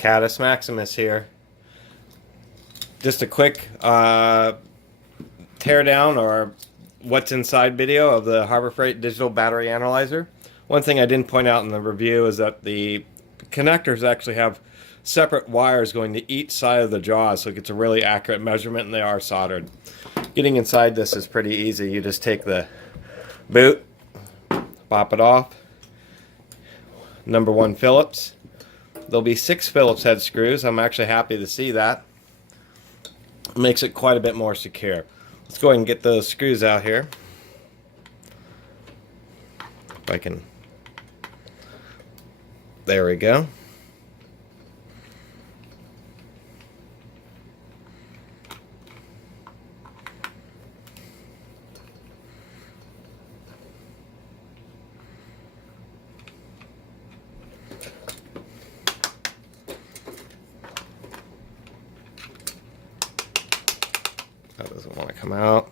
Catus Maximus here. Just a quick teardown or what's inside video of the Harbor Freight digital battery analyzer. One thing I didn't point out in the review is that the connectors actually have separate wires going to each side of the jaws, so it gets a really accurate measurement, and they are soldered. Getting inside this is pretty easy. You just take the boot, pop it off, number 1 Phillips. There'll be 6 Phillips head screws. I'm actually happy to see that. It makes it quite a bit more secure. Let's go ahead and get those screws out here. If I can. There we go. That doesn't want to come out.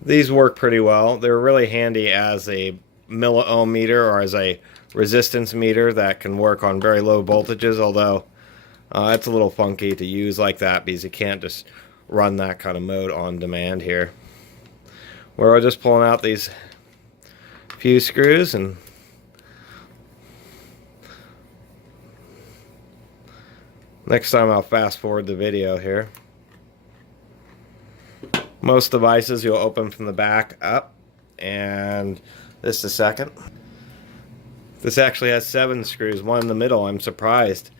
These work pretty well. They're really handy as a milliohm meter or as a resistance meter that can work on very low voltages, although it's a little funky to use like that because you can't just run that kind of mode on demand here. We're just pulling out these few screws, and next time I'll fast forward the video here. Most devices you'll open from the back up, and this is the second. This actually has 7 screws, 1 in the middle. I'm surprised.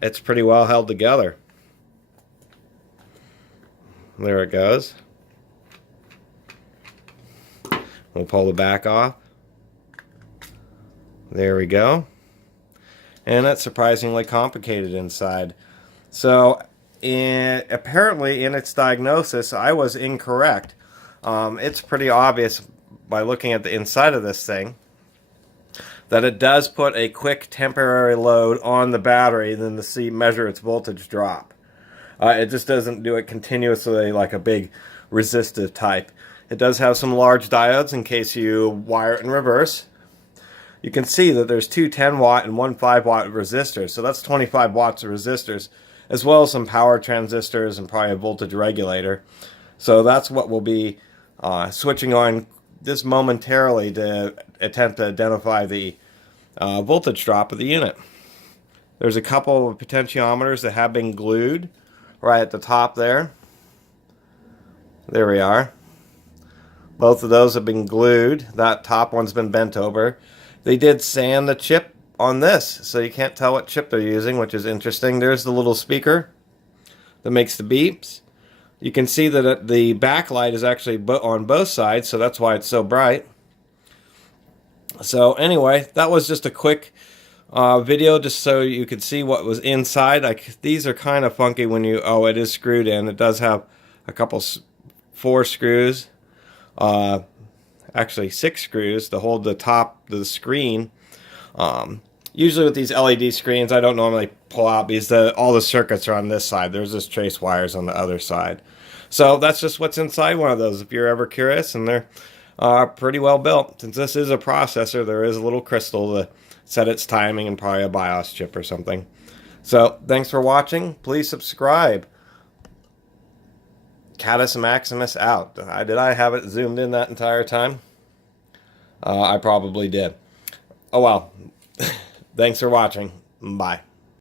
It's pretty well held together. There it goes. We'll pull the back off. There we go. And that's surprisingly complicated inside. So apparently in its diagnosis I was incorrect. It's pretty obvious by looking at the inside of this thing that it does put a quick temporary load on the battery then to measure its voltage drop. It just doesn't do it continuously like a big resistive type. It does have some large diodes in case you wire it in reverse. You can see that there's 2 10-watt and 1 5-watt resistors, so that's 25 watts of resistors, as well as some power transistors and probably a voltage regulator. So that's what we'll be switching on just momentarily to attempt to identify the voltage drop of the unit. There's a couple of potentiometers that have been glued right at the top there. There we are. Both of those have been glued. That top one's been bent over. They did sand the chip on this, so you can't tell what chip they're using, which is interesting. There's the little speaker that makes the beeps. You can see that the backlight is actually on both sides, so that's why it's so bright. So anyway, that was just a quick video just so you could see what was inside. These are kind of funky when you... Oh, it is screwed in. It does have a couple 4 screws. Actually 6 screws to hold the top of the screen. Usually with these LED screens I don't normally pull out because all the circuits are on this side. There's just trace wires on the other side. So that's just what's inside one of those if you're ever curious, and they're pretty well built. Since this is a processor, there is a little crystal to set its timing and probably a BIOS chip or something. So thanks for watching. Please subscribe. Catus Maximus out. Did I have it zoomed in that entire time? I probably did. Oh well. Thanks for watching. Bye.